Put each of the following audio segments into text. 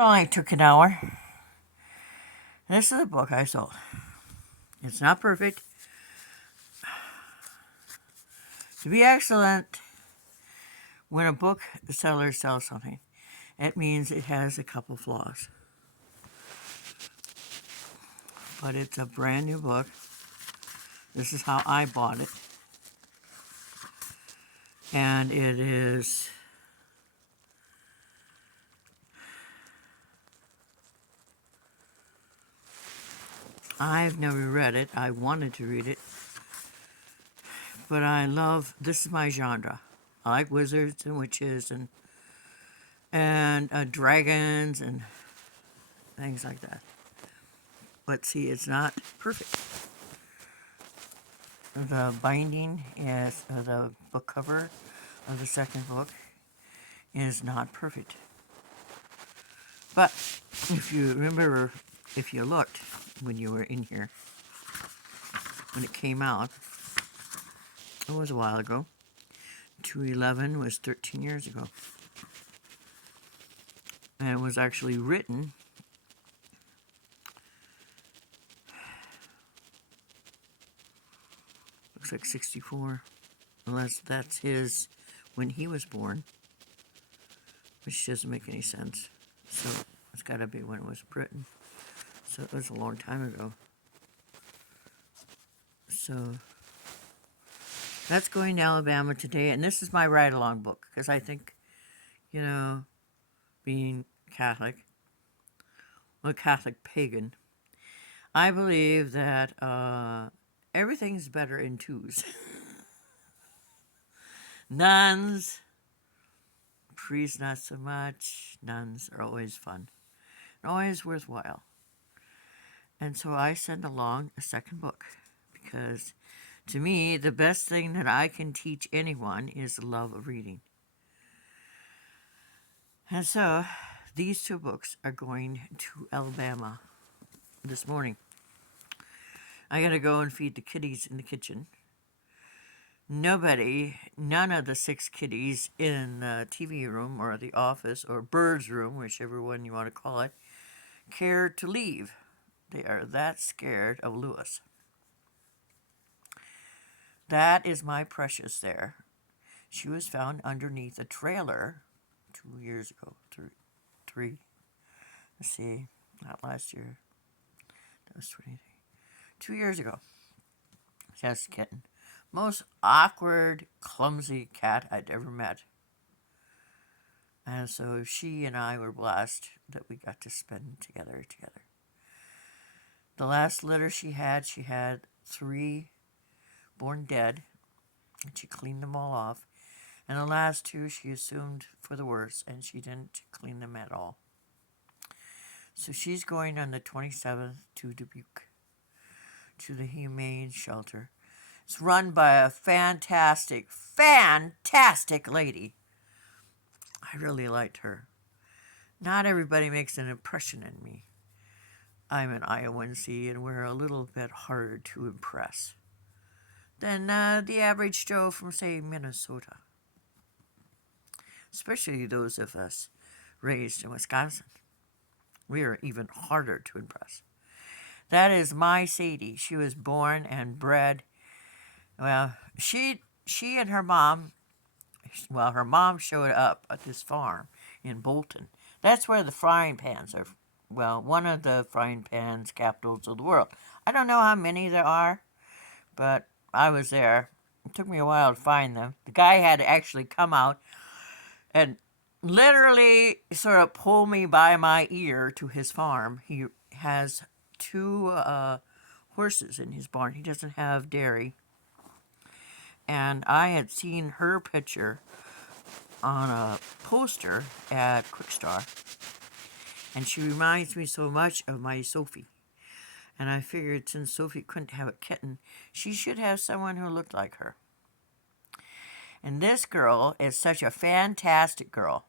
only took an hour. This is a book I sold. It's not perfect. To be excellent, when a book seller sells something, it means it has a couple flaws. But it's a brand new book. This is how I bought it. And it is I've never read it. I wanted to read it. But this is my genre. I like wizards and witches and dragons and things like that. But see, it's not perfect. The binding is the book cover of the second book is not perfect. But if you remember, if you looked when you were in here, when it came out, it was a while ago. 211 was 13 years ago. And it was actually written looks like 64, unless that's his when he was born, which doesn't make any sense. So it's got to be when it was written. So it was a long time ago. So that's going to Alabama today, and this is my ride-along book because I think, being Catholic, well, Catholic pagan, I believe that everything's better in twos. Nuns, priests not so much. Nuns are always fun and always worthwhile. And so I send along a second book because to me, the best thing that I can teach anyone is the love of reading. And so these two books are going to Alabama this morning. I gotta go and feed the kitties in the kitchen. None of the 6 kitties in the TV room or the office or bird's room, whichever one you want to call it, care to leave. They are that scared of Lewis. That is my precious there. She was found underneath a trailer 2 years ago. Three. Let's see, not last year. That was 23. 2 years ago. Just a kitten. Most awkward, clumsy cat I'd ever met. And so she and I were blessed that we got to spend together. The last litter she had 3 born dead, and she cleaned them all off. And the last 2 she assumed for the worst, and she didn't clean them at all. So she's going on the 27th to Dubuque, to the Humane Shelter. It's run by a fantastic lady. I really liked her. Not everybody makes an impression on me. I'm an Iowancy, and we're a little bit harder to impress than the average Joe from, say, Minnesota. Especially those of us raised in Wisconsin. We are even harder to impress. That is my Sadie. She was born and bred. Well, she and her mom, her mom showed up at this farm in Bolton. That's where the frying pans are. Well, one of the frying pans capitals of the world. I don't know how many there are, but I was there. It took me a while to find them. The guy had to actually come out and literally sort of pull me by my ear to his farm. He has 2 horses in his barn. He doesn't have dairy. And I had seen her picture on a poster at Quick Star. And she reminds me so much of my Sophie. And I figured since Sophie couldn't have a kitten, she should have someone who looked like her. And this girl is such a fantastic girl.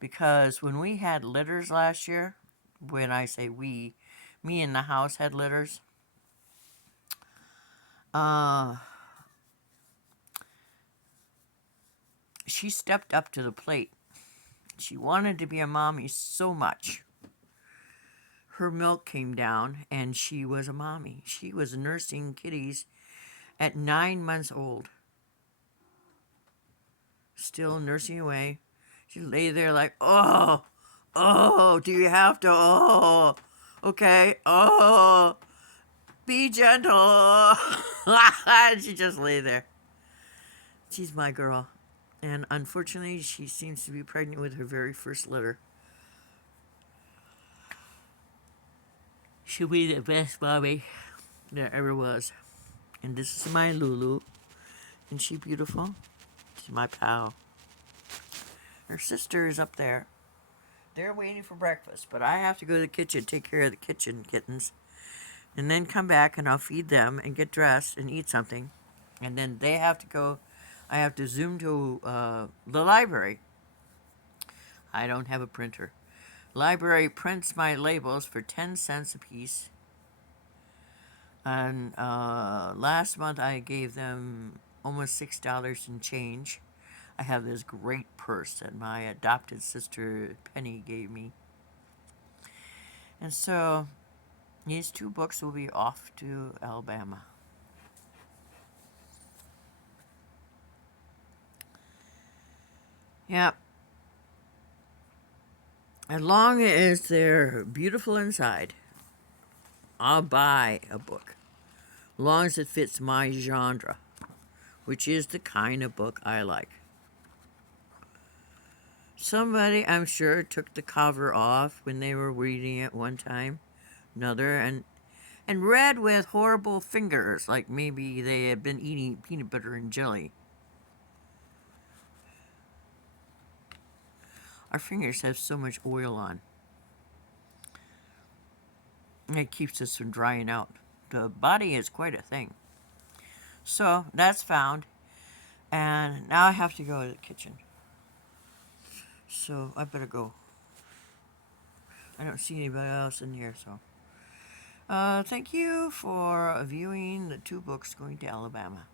Because when we had litters last year, when I say we, me and the house had litters, she stepped up to the plate. She wanted to be a mommy so much. her milk came down and she was a mommy. She was nursing kitties at 9 months old. Still nursing away. She lay there like, oh, oh, do you have to? Oh, okay, oh, be gentle. And she just lay there. She's my girl. And unfortunately, she seems to be pregnant with her very first litter. She'll be the best mommy there ever was. And this is my Lulu. Isn't she beautiful? She's my pal. Her sister is up there. They're waiting for breakfast, but I have to go to the kitchen, take care of the kitchen kittens, and then come back and I'll feed them and get dressed and eat something. And then they have to go. I have to zoom to the library. I don't have a printer. Library prints my labels for 10 cents a piece. And last month I gave them almost $6 in change. I have this great purse that my adopted sister Penny gave me. And so these 2 books will be off to Alabama. Yep. As long as they're beautiful inside, I'll buy a book. As long as it fits my genre, which is the kind of book I like. Somebody, I'm sure, took the cover off when they were reading it one time, another, and read with horrible fingers, like maybe they had been eating peanut butter and jelly. Our fingers have so much oil on. And it keeps us from drying out. The body is quite a thing. So that's found. And now I have to go to the kitchen. So I better go. I don't see anybody else in here, so. Thank you for viewing the 2 books going to Alabama.